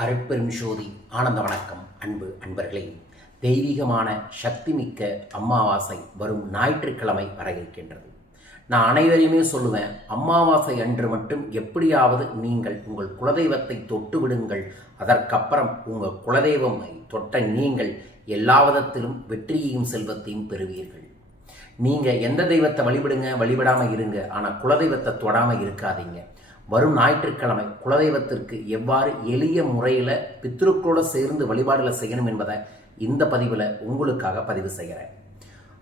அருட்பெரும் ஜோதி ஆனந்த வணக்கம் அன்பு அன்பர்களே. தெய்வீகமான சக்திமிக்க அமாவாசை வரும் ஞாயிற்றுக்கிழமை வர இருக்கின்றது. நான் அனைவரையுமே சொல்லுவேன் அமாவாசை அன்று மட்டும் எப்படியாவது நீங்கள் உங்கள் குலதெய்வத்தை தொட்டு விடுங்கள். அதற்கப்புறம் உங்கள் குலதெய்வமை தொட்ட நீங்கள் எல்லா விதத்திலும் வெற்றியையும் செல்வத்தையும் பெறுவீர்கள். நீங்கள் எந்த தெய்வத்தை வழிபடுங்க வழிபடாமல் இருங்க. ஆனால் குலதெய்வத்தை தொடாமல் இருக்காதீங்க. வரும் ஞாயிற்றுக்கிழமை குலதெய்வத்திற்கு எவ்வாறு எளிய முறையில் பித்ருக்களோட சேர்ந்து வழிபாடுகளை செய்யணும் என்பதை இந்த பதிவில் உங்களுக்காக பதிவு செய்கிறேன்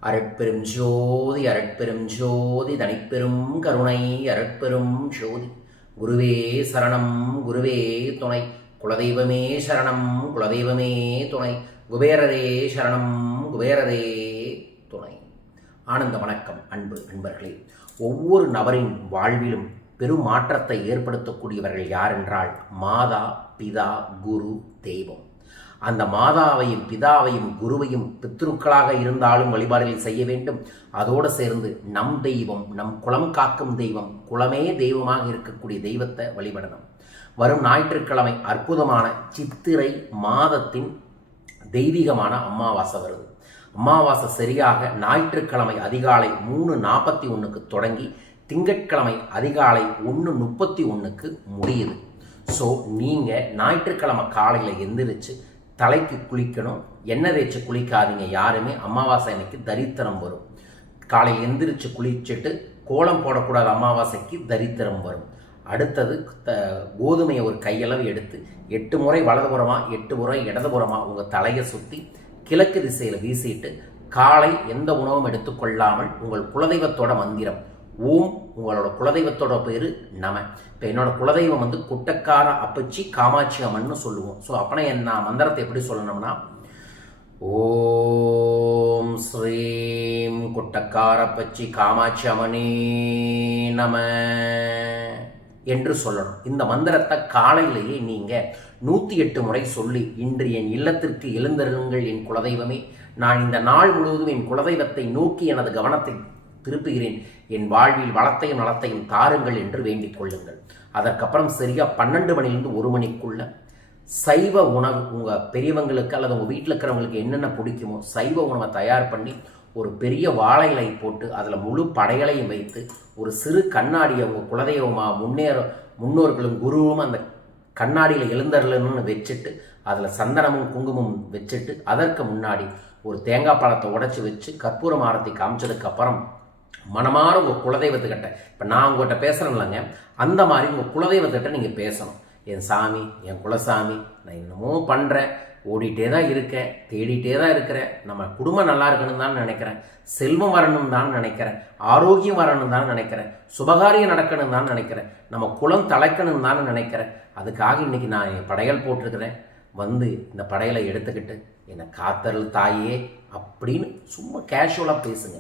அரட்பெரும் ஜோதி அரட்பெரும் ஜோதி தனிப்பெரும் கருணை அரட்பெரும் ஜோதி. குருவே சரணம் குருவே துணை. குலதெய்வமே சரணம் குலதெய்வமே துணை. குபேரரே சரணம் குபேரரே துணை. ஆனந்த வணக்கம் அன்பு நண்பர்களே. ஒவ்வொரு நபரின் வாழ்விலும் பெரும் மாற்றத்தை ஏற்படுத்தக்கூடியவர்கள் யார் என்றால் மாதா பிதா குரு தெய்வம். அந்த மாதாவையும் பிதாவையும் குருவையும் பித்ருக்களாக இருந்தாலும் வழிபாடுகள் செய்ய வேண்டும். அதோடு சேர்ந்து நம் தெய்வம் நம் குலம் காக்கும் தெய்வம் குலமே தெய்வமாக இருக்கக்கூடிய தெய்வத்தை வழிபடணும். வரும் ஞாயிற்றுக்கிழமை அற்புதமான சித்திரை மாதத்தின் தெய்வீகமான அமாவாசை வருது. அமாவாசை சரியாக ஞாயிற்றுக்கிழமை அதிகாலை மூணு நாற்பத்தி ஒன்றுக்கு தொடங்கி திங்கட்கிழமை அதிகாலை ஒன்று முப்பத்தி ஒன்றுக்கு முடியுது. ஸோ நீங்கள் ஞாயிற்றுக்கிழமை காலையில் எந்திரிச்சு தலைக்கு குளிக்கணும். எண்ணெய் தேய்ச்சி குளிக்காதீங்க யாருமே. அமாவாசை அன்னைக்கு தரித்திரம் வரும். காலையில் எந்திரிச்சு குளிச்சுட்டு கோலம் போடக்கூடாத அமாவாசைக்கு தரித்திரம் வரும். அடுத்தது த கோதுமையை ஒரு கையளவு எடுத்து எட்டு முறை வலதுபுறமாக எட்டு முறை இடதுபுறமாக உங்கள் தலையை சுற்றி கிழக்கு திசையில் வீசிட்டு காலை எந்த உணவும் எடுத்துக்கொள்ளாமல் உங்கள் குலதெய்வத்தோட மந்திரம் ஓம் உங்களோட குலதெய்வத்தோட பேர் நம. இப்போ என்னோட குலதெய்வம் வந்து குட்டக்கார அப்பச்சி காமாட்சி அம்மன்னு சொல்லுவோம். ஸோ அப்பனா என்ன மந்திரத்தை எப்படி சொல்லணும்னா ஓம் ஸ்ரீம் குட்டக்காரப்பச்சி காமாட்சி அம்மனே நம என்று சொல்லணும். இந்த மந்திரத்தை காலையிலேயே நீங்கள் நூற்றி எட்டு முறை சொல்லி இன்று என் இல்லத்திற்கு எழுந்தருங்கள் என் குலதெய்வமே. நான் இந்த நாள் முழுவதும் என் குலதெய்வத்தை நோக்கி எனது கவனத்தை திருப்புகிறேன். என் வாழ்வில் வளத்தையும் நலத்தையும் தாருங்கள் என்று வேண்டிக் கொள்ளுங்கள். அதற்கப்புறம் சரியா பன்னெண்டு மணிலிருந்து ஒரு மணிக்குள்ள சைவ உணவு உங்கள் பெரியவங்களுக்கு அல்லது உங்கள் வீட்டில் இருக்கிறவங்களுக்கு என்னென்ன பிடிக்குமோ சைவ உணவை தயார் பண்ணி ஒரு பெரிய வாழை இலை போட்டு அதில் முழு படைகளையும் வைத்து ஒரு சிறு கண்ணாடியை உங்கள் குலதெய்வமாக முன்னேற முன்னோர்களும் குருவும் அந்த கண்ணாடியில் எழுந்தருளணும்னு வச்சுட்டு அதில் சந்தனமும் குங்குமம் வச்சுட்டு அதற்கு முன்னாடி ஒரு தேங்காய் பழத்தை உடைச்சி வச்சு கற்பூரம் ஆரத்தி காமிச்சதுக்கு அப்புறம் மனமாற உங்கள் குலதெய்வத்துக்கிட்ட இப்போ நான் உங்கள்கிட்ட பேசுகிறேன் இல்லைங்க அந்த மாதிரி உங்கள் குலதெய்வத்துக்கிட்ட நீங்கள் பேசணும். என் சாமி என் குலசாமி நான் என்னமோ பண்ணுறேன் ஓடிட்டே தான் இருக்கேன் தேடிட்டே தான் இருக்கிறேன் நம்ம குடும்பம் நல்லா இருக்கணும் தான் நினைக்கிறேன் செல்வம் வரணும் தான் நினைக்கிறேன் ஆரோக்கியம் வரணும் தான் நினைக்கிறேன் சுபகாரியம் நடக்கணும் தான் நினைக்கிறேன் நம்ம குலம் தலைக்கணும் தான் நினைக்கிறேன். அதுக்காக இன்னைக்கு நான் என் படையல் போட்டிருக்கிறேன். வந்து இந்த படையலை எடுத்துக்கிட்டு என்னை காத்தல் தாயே அப்படின்னு சும்மா கேஷுவலாக பேசுங்க.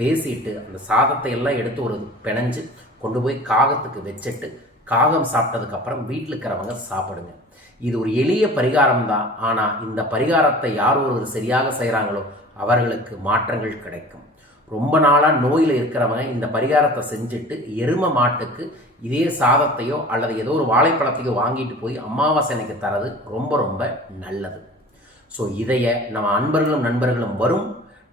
பேசிட்டு அந்த சாதத்தை எல்லாம் எடுத்து ஒரு பிணைஞ்சு கொண்டு போய் காகத்துக்கு வச்சுட்டு காகம் சாப்பிட்டதுக்கப்புறம் வீட்டில் இருக்கிறவங்க சாப்பிடுங்க. இது ஒரு எளிய பரிகாரம் தான். ஆனால் இந்த பரிகாரத்தை யார் ஒருவர் சரியாக செய்கிறாங்களோ அவர்களுக்கு மாற்றங்கள் கிடைக்கும். ரொம்ப நாளாக நோயில் இருக்கிறவங்க இந்த பரிகாரத்தை செஞ்சுட்டு எரும மாட்டுக்கு இதே சாதத்தையோ அல்லது ஏதோ ஒரு வாழைப்பழத்தையோ வாங்கிட்டு போய் அமாவாசை எனக்கு தரது ரொம்ப ரொம்ப நல்லது. ஸோ இதைய நம்ம அன்பர்களும் நண்பர்களும் வரும்.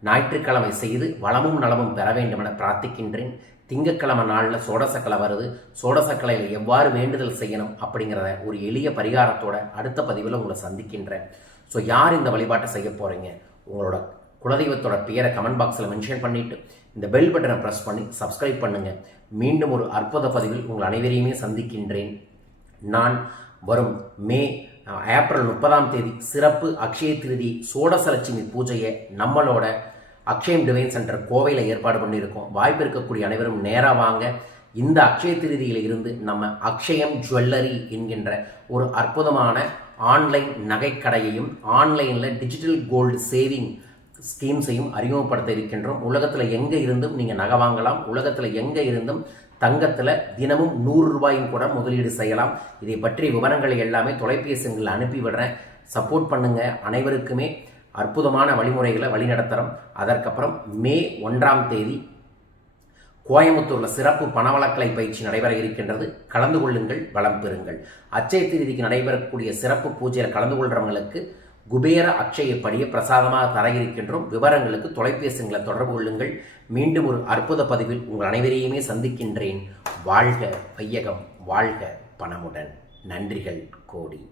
ஞாயிற்றுக்கிழமை செய்து வளமும் நலமும் பெற வேண்டும் என பிரார்த்திக்கின்றேன். திங்கட்கிழமை நாளில் சோடசக்கலை வருது. சோடசக்கலையில் எவ்வாறு வேண்டுதல் செய்யணும் அப்படிங்கிறத ஒரு எளிய பரிகாரத்தோட அடுத்த பதிவில் உங்களை சந்திக்கின்றேன். ஸோ யார் இந்த வழிபாட்டை செய்ய போகிறீங்க உங்களோட குலதெய்வத்தோட பேரை கமெண்ட் பாக்ஸில் மென்ஷன் பண்ணிவிட்டு இந்த பெல் பட்டனை ப்ரெஸ் பண்ணி சப்ஸ்கிரைப் பண்ணுங்கள் மீண்டும் ஒரு அற்புத பதிவில் உங்கள் அனைவரையுமே சந்திக்கின்றேன். நான் வரும் மே ஏப்ரல் முப்பதாம் தேதி சிறப்பு அக்ஷய திருதி சோடசலட்சுமி பூஜையை நம்மளோட அக்ஷயம் டிவைன் சென்டர் கோவையில் ஏற்பாடு பண்ணியிருக்கோம். வாய்ப்பு இருக்கக்கூடிய அனைவரும் நேராக வாங்க. இந்த அக்ஷய திருதியில் இருந்து நம்ம அக்ஷயம் ஜுவல்லரி என்கின்ற ஒரு அற்புதமான ஆன்லைன் நகைக்கடையையும் ஆன்லைனில் டிஜிட்டல் கோல்டு சேவிங் ஸ்கீம்ஸையும் அறிமுகப்படுத்த இருக்கின்றோம். உலகத்தில் எங்கே இருந்தும் நீங்கள் நகை வாங்கலாம். உலகத்தில் எங்கே இருந்தும் தங்கத்தில் தினமும் நூறு ரூபாயும் கூட முதலீடு செய்யலாம். இதை பற்றிய விவரங்களை எல்லாமே தொலைபேசிகளில் அனுப்பி விடுறேன். சப்போர்ட் பண்ணுங்கள் அனைவருக்குமே அற்புதமான வழிமுறைகளை வழிநடத்துகிறோம் அதற்கப்புறம் மே ஒன்றாம் தேதி கோயம்புத்தூரில் சிறப்பு பணவளக்கலை பயிற்சி நடைபெற இருக்கின்றது. கலந்து கொள்ளுங்கள் வளம் பெறுங்கள். அச்சய திருதிக்கு நடைபெறக்கூடிய சிறப்பு பூஜையில் கலந்து கொள்கிறவங்களுக்கு குபேர அக்ஷய படியை பிரசாதமாக தர இருக்கின்றோம். விவரங்களுக்கு தொலைபேசிகளை தொடர்பு கொள்ளுங்கள். மீண்டும் ஒரு அற்புத பதிவில் உங்கள் அனைவரையுமே சந்திக்கின்றேன். வாழ்க வையகம் வாழ்க பணமுடன். நன்றிகள் கோடி.